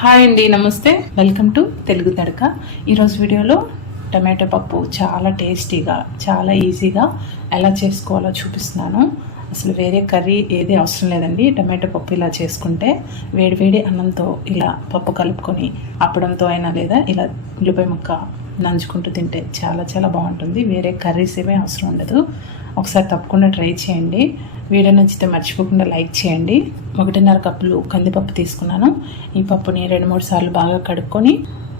Hi అండి నమస్తే. Welcome to Telugu Tadaka. ఈరోజు వీడియోలో టమాటో పప్పు చాలా టేస్టీగా చాలా ఈజీగా ఎలా చేసుకోవాలో చూపిస్తున్నాను. అసలు వేరే కర్రీ ఏది అవసరం లేదండి. టమాటో పప్పు ఇలా చేసుకుంటే వేడివేడి అన్నంతో ఇలా పప్పు కలుపుకొని అప్పడంతో అయినా లేదా ఇలా ఉల్లిపాయ ముక్క నంచుకుంటూ తింటే చాలా చాలా బాగుంటుంది. వేరే కర్రీస్ ఏమీ అవసరం ఉండదు. ఒకసారి తప్పకుండా ట్రై చేయండి. వీడియో నచ్చితే మర్చిపోకుండా లైక్ చేయండి. ఒకటిన్నర కప్పులు కందిపప్పు తీసుకున్నాను. ఈ పప్పుని రెండు మూడు సార్లు బాగా కడుక్కొని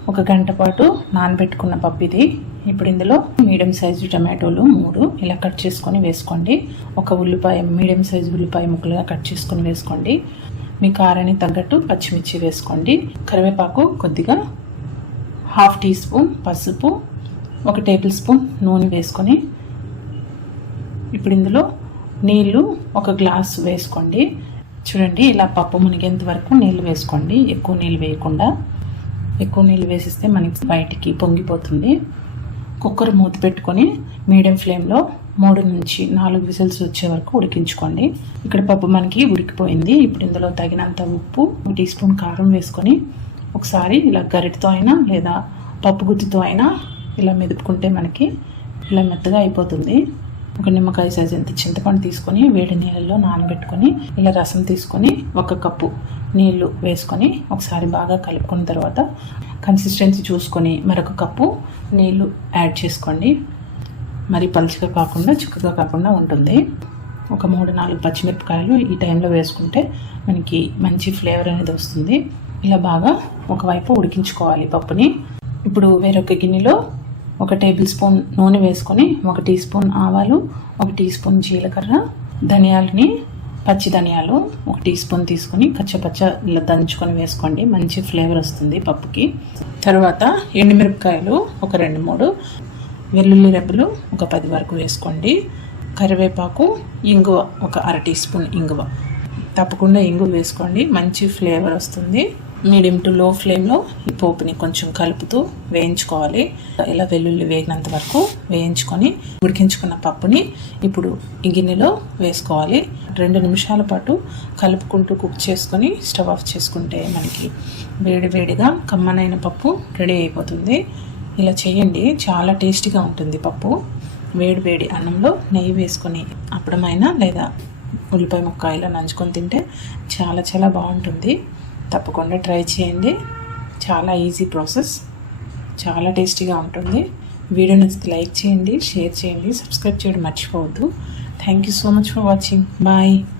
ఒక గంట పాటు నానబెట్టుకున్న పప్పు ఇది. ఇప్పుడు ఇందులో మీడియం సైజు టమాటోలు మూడు. ఇలా కట్ చేసుకొని వేసుకోండి. ఒక ఉల్లిపాయ మీడియం సైజు ఉల్లిపాయ ముక్కలుగా కట్ చేసుకొని వేసుకోండి. మీ కారానికి తగ్గట్టు పచ్చిమిర్చి వేసుకోండి. కరివేపాకు కొద్దిగా హాఫ్ టీ స్పూన్ పసుపు ఒక టేబుల్ స్పూన్ నూనె వేసుకొని ఇప్పుడు ఇందులో నీళ్ళు ఒక గ్లాస్ వేసుకోండి. చూడండి ఇలా పప్పు మునిగేంత వరకు నీళ్ళు వేసుకోండి. ఎక్కువ నీళ్ళు వేయకుండా. ఎక్కువ నీళ్ళు వేసిస్తే మనకి బయటికి పొంగిపోతుంది. కుక్కర్ మూత పెట్టుకొని మీడియం ఫ్లేమ్లో మూడు నుంచి నాలుగు విజిల్స్ వచ్చే వరకు ఉడికించుకోండి. ఇక్కడ పప్పు మనకి ఉడికిపోయింది. ఇప్పుడు ఇందులో తగినంత ఉప్పు ఒక టీ స్పూన్ కారం వేసుకొని ఒకసారి ఇలా గరిటతో అయినా లేదా పప్పు గుత్తితో అయినా ఇలా మెదుపుకుంటే మనకి ఇలా మెత్తగా అయిపోతుంది. ఒక నిమ్మకాయ సైజ్ ఎంత చింతపండు తీసుకొని వేడి నీళ్ళల్లో నానబెట్టుకొని ఇలా రసం తీసుకొని ఒక కప్పు నీళ్ళు వేసుకొని ఒకసారి బాగా కలుపుకున్న తర్వాత కన్సిస్టెన్సీ చూసుకొని మరొక కప్పు నీళ్ళు యాడ్ చేసుకోండి. మరి పలుచగా కాకుండా చిక్కగా కాకుండా ఉంటుంది. ఒక మూడు నాలుగు పచ్చిమిరపకాయలు ఈ టైంలో వేసుకుంటే మనకి మంచి ఫ్లేవర్ అనేది వస్తుంది. ఇలా బాగా ఒకవైపు ఉడికించుకోవాలి పప్పుని. ఇప్పుడు వేరొక గిన్నెలో ఒక టేబుల్ స్పూన్ నూనె వేసుకొని ఒక టీ స్పూన్ ఆవాలు ఒక టీ స్పూన్ జీలకర్ర ధనియాలని పచ్చి ధనియాలు ఒక టీ స్పూన్ తీసుకొని కచ్చపచ్చ ఇలా దంచుకొని వేసుకోండి. మంచి ఫ్లేవర్ వస్తుంది పప్పుకి. తర్వాత ఎండుమిరపకాయలు ఒక రెండు మూడు వెల్లుల్లి రెబ్బలు ఒక పది వరకు వేసుకోండి. కరివేపాకు ఇంగువ ఒక అర టీ స్పూన్ ఇంగువ. తప్పకుండా ఇంగు వేసుకోండి. మంచి ఫ్లేవర్ వస్తుంది. మీడియం టు లో ఫ్లేమ్లో ఈ పోపుని కొంచెం కలుపుతూ వేయించుకోవాలి. ఇలా వెల్లుల్లి వేగినంత వరకు వేయించుకొని ఉడికించుకున్న పప్పుని ఇప్పుడు ఈ గిన్నెలో వేసుకోవాలి. రెండు నిమిషాల పాటు కలుపుకుంటూ కుక్ చేసుకొని స్టవ్ ఆఫ్ చేసుకుంటే మనకి వేడి వేడిగా కమ్మనైన పప్పు రెడీ అయిపోతుంది. ఇలా చేయండి. చాలా టేస్టీగా ఉంటుంది పప్పు. వేడి వేడి అన్నంలో నెయ్యి వేసుకొని అప్పడమైనా లేదా ఉల్లిపాయ ముక్క ఇలా నంచుకొని తింటే చాలా చాలా బాగుంటుంది. తప్పకుండా ట్రై చేయండి. చాలా ఈజీ ప్రాసెస్. చాలా టేస్టీగా ఉంటుంది. వీడియో నచ్చితే లైక్ చేయండి షేర్ చేయండి సబ్స్క్రైబ్ చేయడం మర్చిపోవద్దు. Thank you so much for watching. Bye.